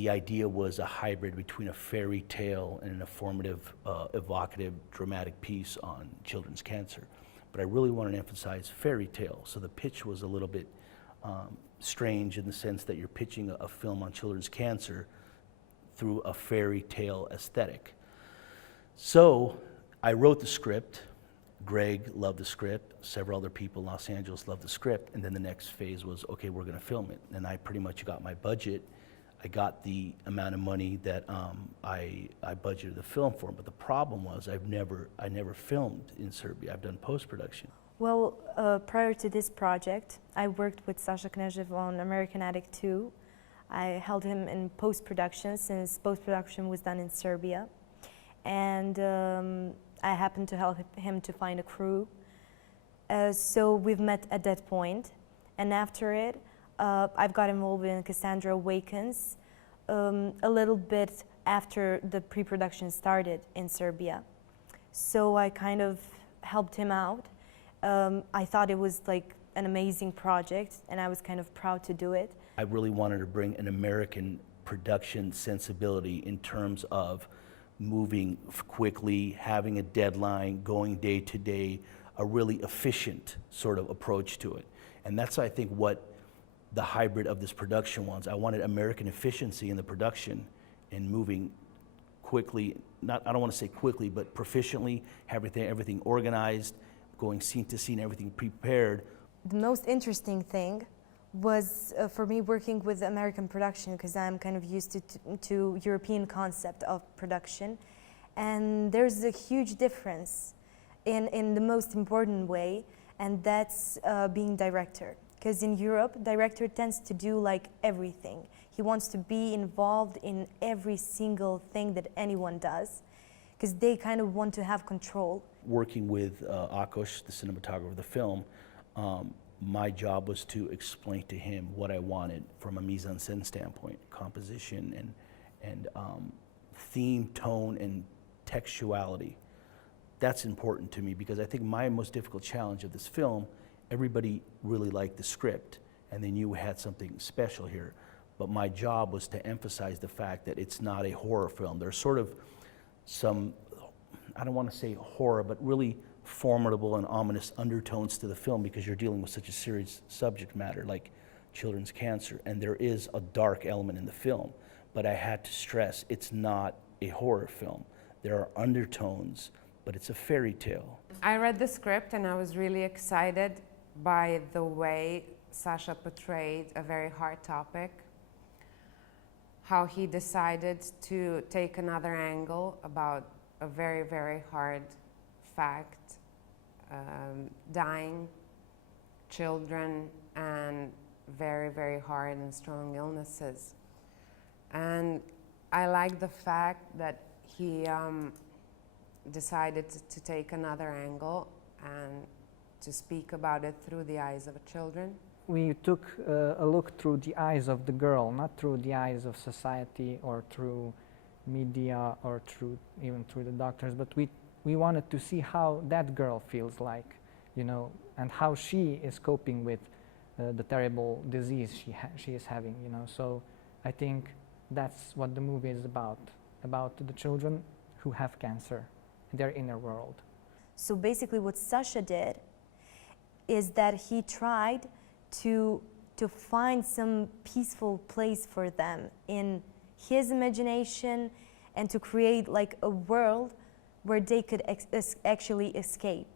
the idea was a hybrid between a fairy tale and an informative, evocative, dramatic piece on children's cancer. But I really wanted to emphasize fairy tale, so the pitch was a little bit strange in the sense that you're pitching a film on children's cancer through a fairy tale aesthetic. So I wrote the script. Greg loved the script. Several other people in Los Angeles loved the script. And then the next phase was, okay, we're going to film it. And I pretty much got my budget. I got the amount of money that I budgeted the film for. But the problem was I never filmed in Serbia. I've done post-production. Well, prior to this project, I worked with Sasha Knezev on American Addict 2. I held him in post-production since post-production was done in Serbia. And I happened to help him to find a crew. So we've met at that point. And after it, I've got involved in Cassandra Awakens a little bit after the pre-production started in Serbia. So I kind of helped him out. I thought it was like an amazing project, and I was kind of proud to do it. I really wanted to bring an American production sensibility in terms of moving quickly, having a deadline, going day to day, a really efficient sort of approach to it. And that's, I think, what the hybrid of this production was. I wanted American efficiency in the production and moving quickly, I don't want to say quickly, but proficiently, everything organized, going scene to scene, everything prepared. The most interesting thing was for me working with American production, because I'm kind of used to European concept of production, and there's a huge difference in the most important way, and that's being director. Because in Europe, director tends to do like everything. He wants to be involved in every single thing that anyone does, because they kind of want to have control. Working with Akos, the cinematographer of the film, my job was to explain to him what I wanted from a mise-en-scène standpoint, composition and theme, tone, and textuality. That's important to me, because I think my most difficult challenge of this film, everybody really liked the script and they knew we had something special here. But my job was to emphasize the fact that it's not a horror film. There's sort of some, I don't want to say horror, but really formidable and ominous undertones to the film, because you're dealing with such a serious subject matter like children's cancer, and there is a dark element in the film. But I had to stress, it's not a horror film. There are undertones, but it's a fairy tale. I read the script and I was really excited by the way Sasha portrayed a very hard topic, how he decided to take another angle about a very, very hard fact, dying children and very, very hard and strong illnesses. And I like the fact that he decided to take another angle and to speak about it through the eyes of children. We took a look through the eyes of the girl, not through the eyes of society or through media or even through the doctors, but we wanted to see how that girl feels like, you know, and how she is coping with the terrible disease she is having, you know. So I think that's what the movie is about the children who have cancer, their inner world. So basically what Sasha did is that he tried to find some peaceful place for them in his imagination, and to create like a world where they could actually escape.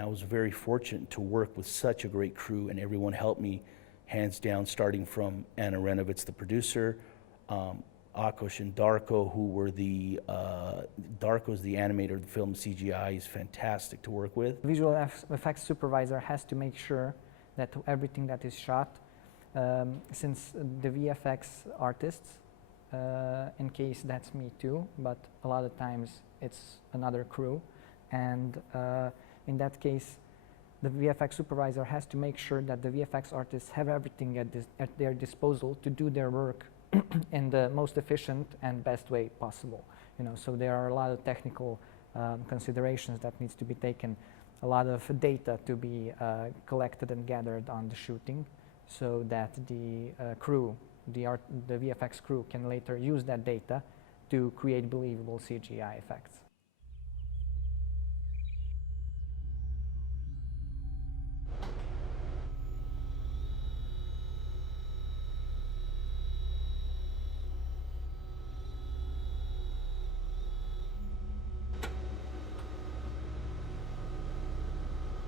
I was very fortunate to work with such a great crew, and everyone helped me hands down, starting from Anna Renovitz, the producer, Akos and Darko, who were Darko's the animator of the film. CGI is fantastic to work with. Visual effects supervisor has to make sure that everything that is shot, since the VFX artists, in case that's me too, but a lot of times it's another crew, and in that case, the VFX supervisor has to make sure that the VFX artists have everything at their disposal to do their work in the most efficient and best way possible. So there are a lot of technical considerations that needs to be taken, a lot of data to be collected and gathered on the shooting, so that the crew, the VFX crew, can later use that data to create believable CGI effects.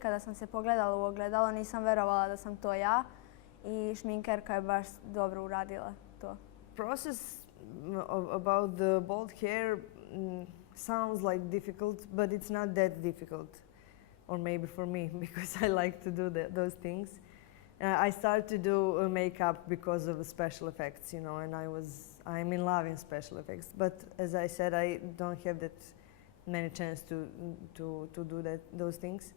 Kada sam se pogledala u ogledalo, nisam verovala da sam to ja i šminkerka je baš dobro uradila to. Process about the bald hair sounds like difficult, but it's not that difficult. Or maybe for me, because I like to do those things. I started to do makeup because of the special effects, and I'm in love in special effects. But as I said, I don't have that many chance to do those things.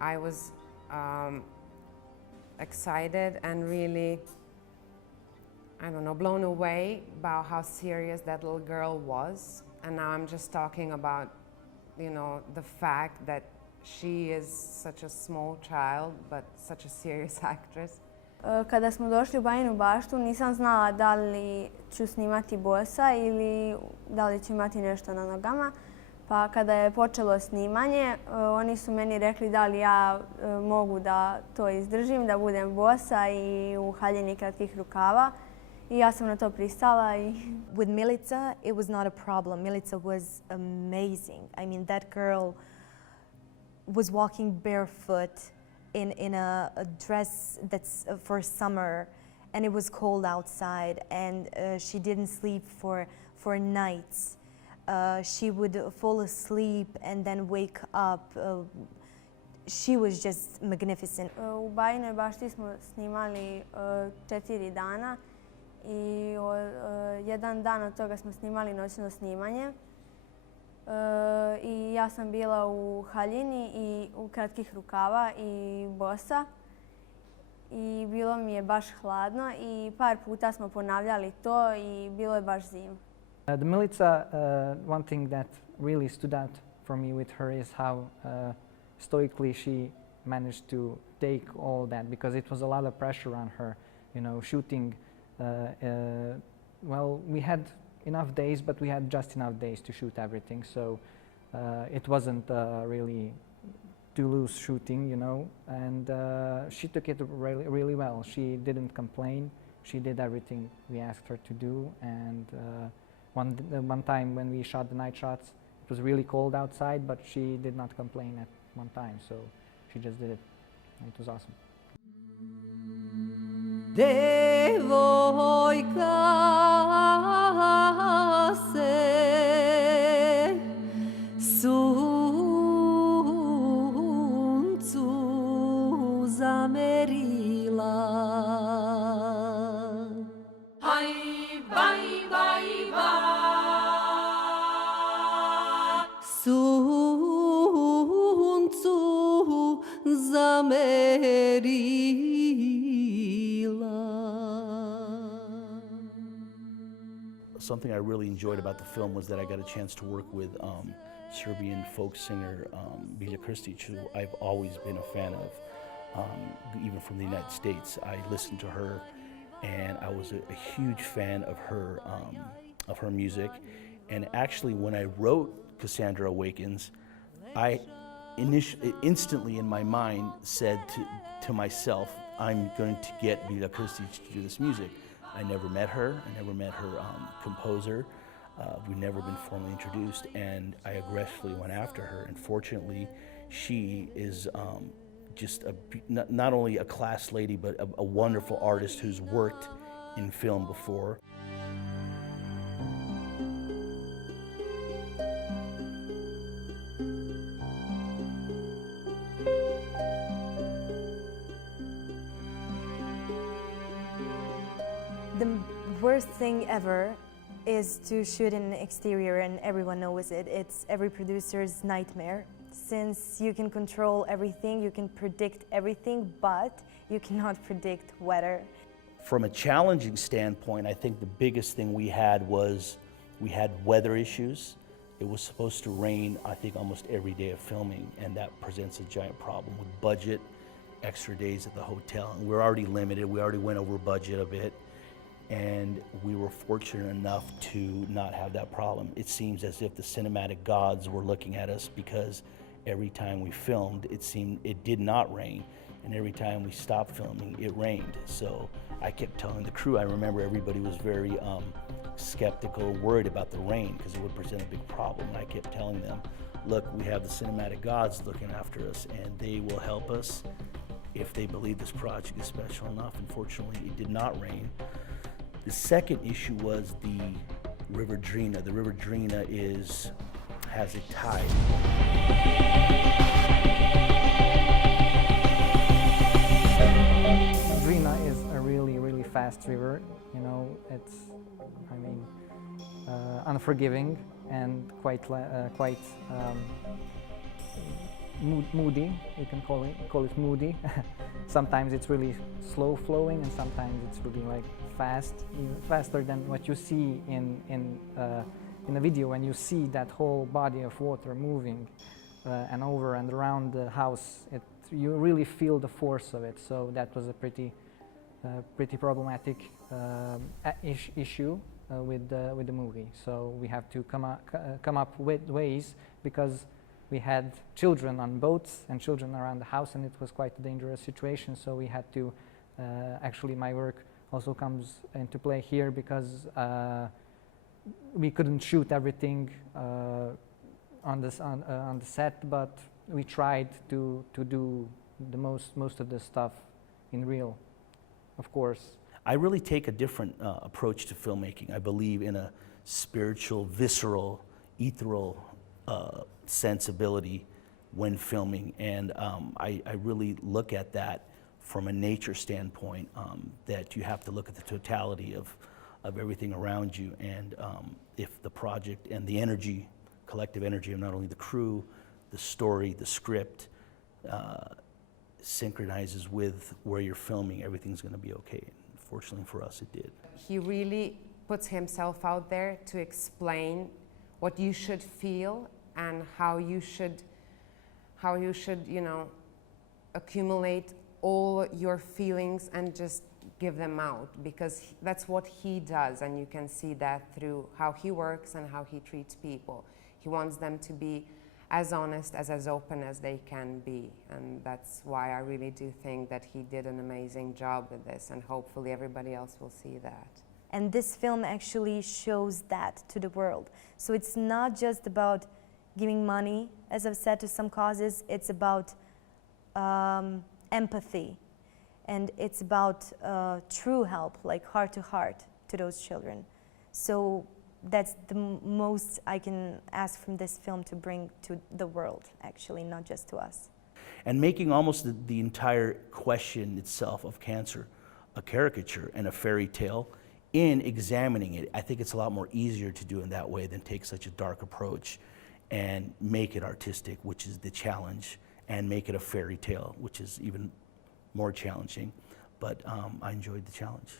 I was excited and really, I don't know, blown away about how serious that little girl was. And now I'm just talking about, the fact that she is such a small child, but such a serious actress. Kada smo došli u Bajinu baštu, nisam znala da li ću snimati bosa ili da li ću imati nešto na nogama. Pa kada je počelo snimanje, oni su meni rekli da li ja mogu da to izdržim, da budem bosa i u haljini kratkih rukava. I ja sam na to pristala. With Milica, it was not a problem. Milica was amazing. I mean, that girl was walking barefoot in a dress that's for summer, and it was cold outside, and she didn't sleep for nights. She would fall asleep and then wake up. She was just magnificent. U Bajinoj bašti smo snimali 4 dana i jedan dan od toga smo snimali noćno snimanje. I ja sam bila u haljini i u kratkih rukava i bosa. I bilo mi je baš hladno i par puta smo ponavljali to i bilo je baš zima. The Milica, one thing that really stood out for me with her is how stoically she managed to take all that, because it was a lot of pressure on her, shooting. Well, we had enough days, but we had just enough days to shoot everything, so it wasn't really too loose shooting, and she took it really, really well. She didn't complain. She did everything we asked her to do, and one time when we shot the night shots, it was really cold outside, but she did not complain at one time, so she just did it, and it was awesome. Devojka se suncu zamerila. Aj, baj, baj, baj. Suncu zamerila. Something I really enjoyed about the film was that I got a chance to work with Serbian folk singer Bilja Krstic, who I've always been a fan of, even from the United States. I listened to her, and I was a huge fan of her music. And actually, when I wrote Cassandra Awakens, I instantly in my mind said to myself, I'm going to get Vida Christie to do this music. I never met her, composer. We've never been formally introduced, and I aggressively went after her. And fortunately, she is just not only a class lady, but a wonderful artist who's worked in film before. The worst thing ever is to shoot in an exterior, and everyone knows it. It's every producer's nightmare. Since you can control everything, you can predict everything, but you cannot predict weather. From a challenging standpoint, I think the biggest thing we had was we had weather issues. It was supposed to rain, I think, almost every day of filming, and that presents a giant problem with budget, extra days at the hotel. And we're already limited, we already went over budget a bit, and we were fortunate enough to not have that problem. It seems as if the cinematic gods were looking at us, because every time we filmed, it seemed it did not rain, and every time we stopped filming, it rained. So I kept telling the crew, I remember everybody was very skeptical, worried about the rain, because it would present a big problem. And I kept telling them, look, we have the cinematic gods looking after us, and they will help us if they believe this project is special enough. Unfortunately, it did not rain. The second issue was the River Drina. The River Drina has a tide. Drina is a really, really fast river. You know, it's, unforgiving and quite moody. You can call it moody. Sometimes it's really slow flowing, and sometimes it's really like fast, even faster than what you see in a video when you see that whole body of water moving and over and around the house. You really feel the force of it. So that was a pretty problematic issue with the movie. So we have to come up with ways, because we had children on boats and children around the house, and it was quite a dangerous situation. So we had to, actually my work also comes into play here, because we couldn't shoot everything on the set, but we tried to do the most of the stuff in real, of course. I really take a different approach to filmmaking. I believe in a spiritual, visceral, ethereal sensibility when filming, and I really look at that from a nature standpoint, that you have to look at the totality of everything around you, and if the project and the energy, collective energy of not only the crew, the story, the script, synchronizes with where you're filming, everything's going to be okay. Fortunately for us, it did. He really puts himself out there to explain what you should feel and how you should, you know, accumulate all your feelings and just give them out, because that's what he does, and you can see that through how he works and how he treats people. He wants them to be as honest, as open as they can be, and that's why I really do think that he did an amazing job with this, and hopefully everybody else will see that. And this film actually shows that to the world. So it's not just about giving money, as I've said, to some causes. It's about empathy, and it's about true help, like heart to heart, to those children. So that's the most I can ask from this film to bring to the world, actually, not just to us. And making almost the entire question itself of cancer a caricature and a fairy tale, in examining it, I think it's a lot more easier to do in that way than take such a dark approach and make it artistic, which is the challenge, and make it a fairy tale, which is even more challenging. But I enjoyed the challenge.